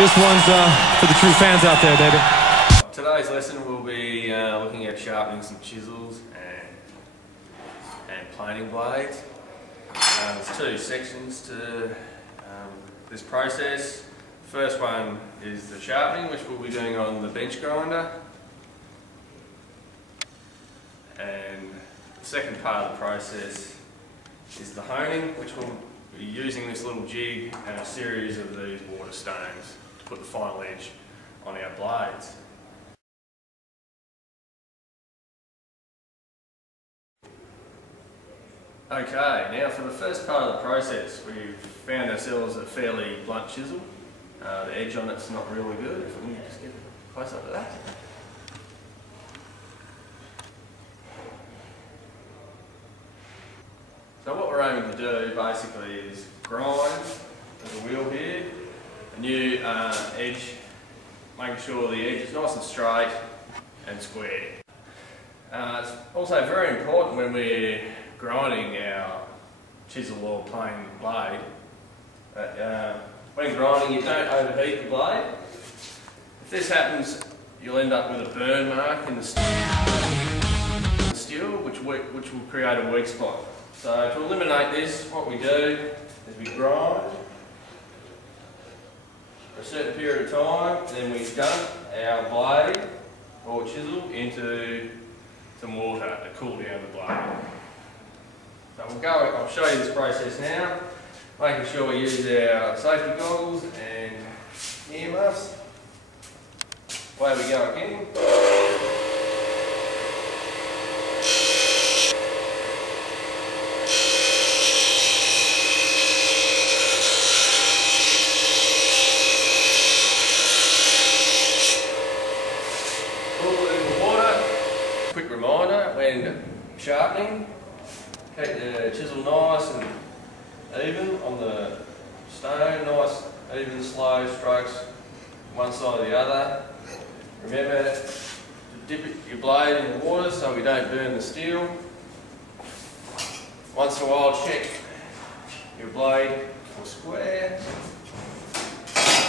This one's for the true fans out there, baby. Today's lesson we'll be looking at sharpening some chisels and planing blades. There's two sections to this process. The first one is the sharpening, which we'll be doing on the bench grinder. And the second part of the process is the honing, which we'll be using this little jig and a series of these water stones to put the final edge on our blades. Okay, now for the first part of the process, we've found ourselves a fairly blunt chisel. The edge on it's not really good. If we can just get close up to that. So what we're aiming to do basically is grind, there's a wheel here, a new edge, making sure the edge is nice and straight and square. It's also very important when we're grinding our chisel or plane blade. When grinding, you don't overheat the blade. If this happens, you'll end up with a burn mark in the steel, which will create a weak spot. So to eliminate this, what we do is we grind for a certain period of time, then we dunk our blade or chisel into some water to cool down the blade. So I'll show you this process now, making sure we use our safety goggles and earmuffs. Away we go again. Quick reminder, when sharpening, keep the chisel nice and even on the stone, nice even slow strokes one side or the other. Remember to dip your blade in the water so we don't burn the steel. Once in a while check your blade for square.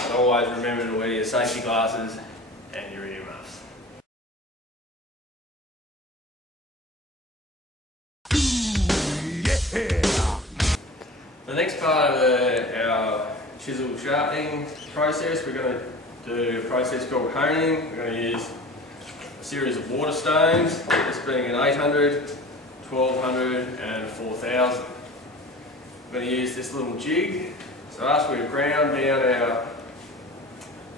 And always remember to wear your safety glasses and your earmuffs. The next part of our chisel sharpening process, we're going to do a process called honing. We're going to use a series of water stones, this being an 800, 1200 and 4000. We're going to use this little jig. So after we've ground down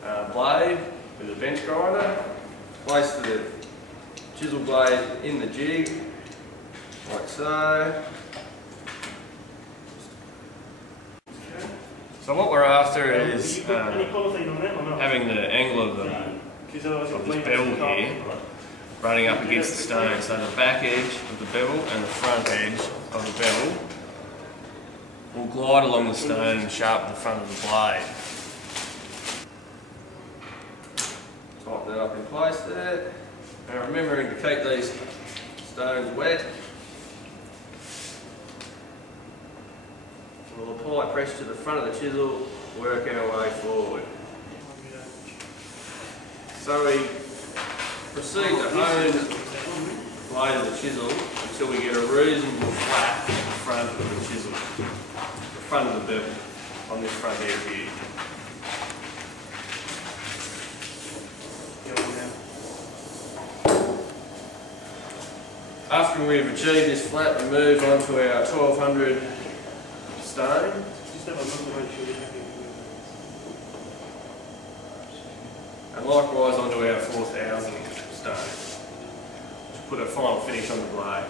our blade with a bench grinder, place the chisel blade in the jig, like so. So what we're after is having the angle of this bevel here running up against the stone. So the back edge of the bevel and the front edge of the bevel will glide along the stone and sharpen the front of the blade. Tighten that up in place there. Now remembering to keep these stones wet. We'll apply pressure to the front of the chisel, work our way forward. So we proceed to hone the blade of the chisel until we get a reasonable flap in the front of the chisel, the front of the bevel, on this front edge here. After we've achieved this flap, we move on to our 1200 stone. And likewise onto our 4000 stone, to put a final finish on the blade.